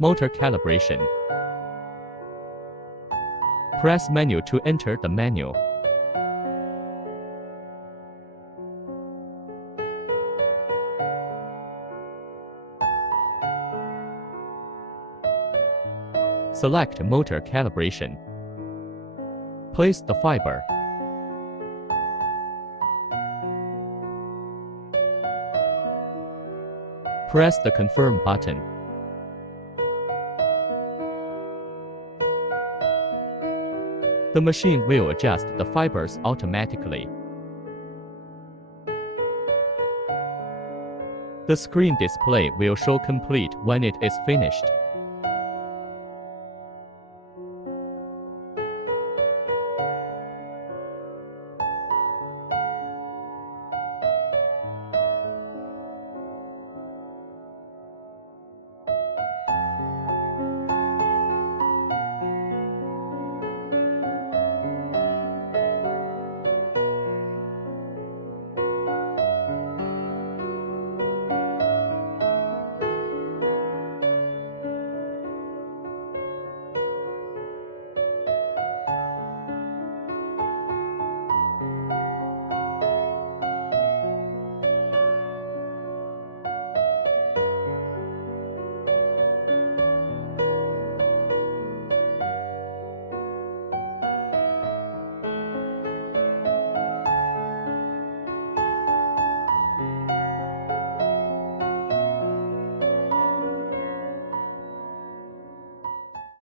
Motor calibration. Press menu to enter the menu. Select motor calibration. Place the fiber. Press the confirm button. The machine will adjust the fibers automatically. The screen display will show complete when it is finished.